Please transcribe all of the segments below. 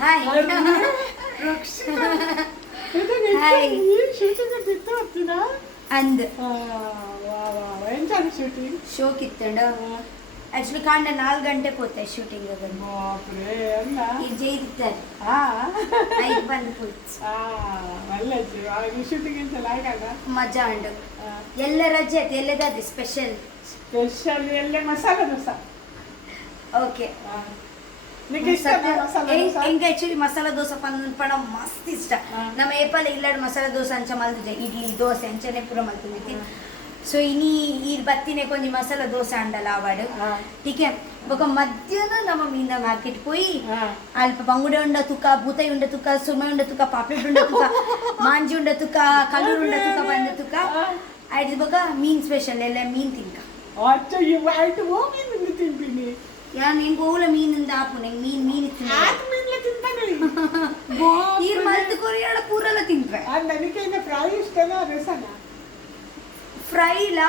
Hi hi ಅಂದ್ ಶೋಕ್ ಇತ್ತಂಡ actually ಕಾಂಡ 4 ಗಂಟೆ ಹೋಗ್ತಾರೆ ಶೂಟಿಂಗ್ ಜೈದಿತ್ತಾರೆ ಐದು ಬಂದು ಮಜಾ ಉಂಡು ಎಲ್ಲ ರಜೆ ಆಯ್ತು ಎಲ್ಲದಾದ್ರೆ ಸ್ಪೆಷಲ್ ಎಲ್ಲ ಮಸಾಲೆ ದೋಸೆ ಓಕೆ ಎಂಗೆ ಆಕ್ಚುಲಿ ಮಸಾಲೆ ದೋಸೆ ಪಣ ಮಸ್ತ್ ಇಷ್ಟ ನಮ್ಮ ಏಪಲ್ ಇಲ್ಲಾಡ ಮಸಾಲೆ ದೋಸೆ ಅಂಚ ಮಲ್ದಿದ್ದೆ ಇಡ್ಲಿ ದೋಸೆ ಅಂಚನೆ ಪೂರ ಮಲ್ತಿದ್ದೆ ಸೊ ಇನಿ ಈ ಬತ್ತಿನೇ ಕೊಂಚ ಮಸಾಲ ದೋಸೆ ಅಂಡಲ್ಲ ಆವಾಡು ಟೀಕೆ ಬೊಕ ಮಧ್ಯಾಹ್ನ ನಮ್ಮ ಮೀನ ಮಾರ್ಕೆಟ್ ಪೋಯಿ ಅಲ್ಪ ಬಂಗುಡೆ ಉಂಡ ತುಕ ಬೂತೈ ಉಂಡ ತುಕ ಸುರ್ಮೈ ಉಂಡ ತುಕ ಪಾಪೆಟ್ ಉಂಡ ತುಕ ಮಾಂಜಿ ಉಂಡ ತುಕ ಕಲ್ಲೂರು ಉಂಡ ತುಕ ಬಂದ ತುಕ ಆಯ್ತು ಬೊಕ ಮೀನ್ ಸ್ಪೆಷಲ್ ಎಲ್ಲ ಮೀನ್ ತಿನ್ಕ ಯಾರು ನಿಂಗೆ ಓಲ ಮೀನಿಂದ ಆಪು ನಂಗೆ ಮೀನ್ ಈ ಮಲ್ತು ಕೊರಿಯಾಡ ಪೂರೆಲ್ಲ ತಿಂತ್ರೆ ಫ್ರೈಲ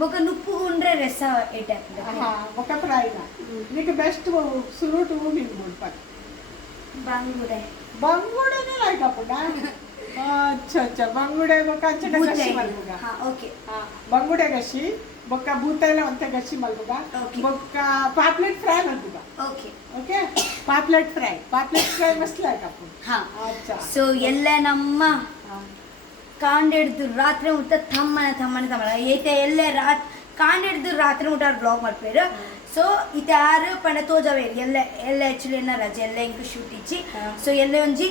ಬೊಕ ನುಪ್ಪು ಉಂಡ್ರೆ ರಸ ಎಡ್ಡೆ ಬೊಕ ಫ್ರೈಲ ನಿಕ್ಕೆ ಬೆಸ್ಟ್ ಸುರುಟು ಮೀನು ಮುಡ್ಪಟ್ ಬಂಗುಡೆ ಬಂಗುಡೆನೇ ಲೈಕ್ ಅಪ್ಪಡ अच्छा ಬಂಗುಡೆ ಬೊಕ ಅಂಚೆ ಗಸಿ ಮಲ್ಬುಗ ಓಕೆ ಬಂಗುಡೆ ಗಸಿ ಬೊಕ ಬೂತೈಲ ಒಂತೆ ಗಸಿ ಮಲ್ಬುಗ ಬೊಕ ಪಾಪ್ಲೆಟ್ ಫ್ರೈ ಮಲ್ಬುಗ ಓಕೆ ಓಕೆ ಪಾಪ್ಲೆಟ್ ಫ್ರೈ ಮಸ್ತ್ ಲೈಕ್ ಅಪ್ಪು अच्छा ಸೊ ಎಲ್ಲ ನಮ್ಮ ಕಾಂಡೆಡ್ದು ರಾತ್ರಿ ಊಟ ತಮ್ಮನ ಏತೆ ಎಲ್ಲೇ ಕಾಂಡೆಡ್ದು ರಾತ್ರಿ ಊಟ ಬ್ಲಾಗ್ ಮಾಡ್ಪೇರು ಸೊ ಇದು ಯಾರು ಪಂಡ ತೋಜವೇರು ಎಲ್ಲ ಆ್ಯಕ್ಚುಲಿ ಏನ ರಜೆ ಎಲ್ಲ ಇಂಕು ಶೂಟ್ ಇಚ್ಚಿ ಸೊ ಎಲ್ಲ ಒಂಜಿ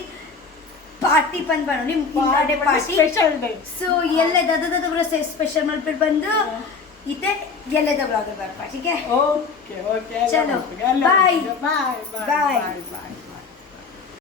ಪಾರ್ಟಿ ಪಂದ್ ಬಣ್ಣು ನಿಮ್ಮ ಬರ್ಡೇ ಪಾರ್ಟಿ ಸೊ ಎಲ್ಲ ದದ ಬರೋ ಸ್ಪೆಷಲ್ ಮಾಡ್ಬಿಟ್ಟು ಬಂದು ಇತ್ತೆ ಎಲ್ಲದ ಬ್ಲಾಗ್ ಬರ್ಪಾಟಿಗೆ ಓಕೆ ಚಲೋ ಬಾಯ್ ಬಾಯ್ ಬಾಯ್.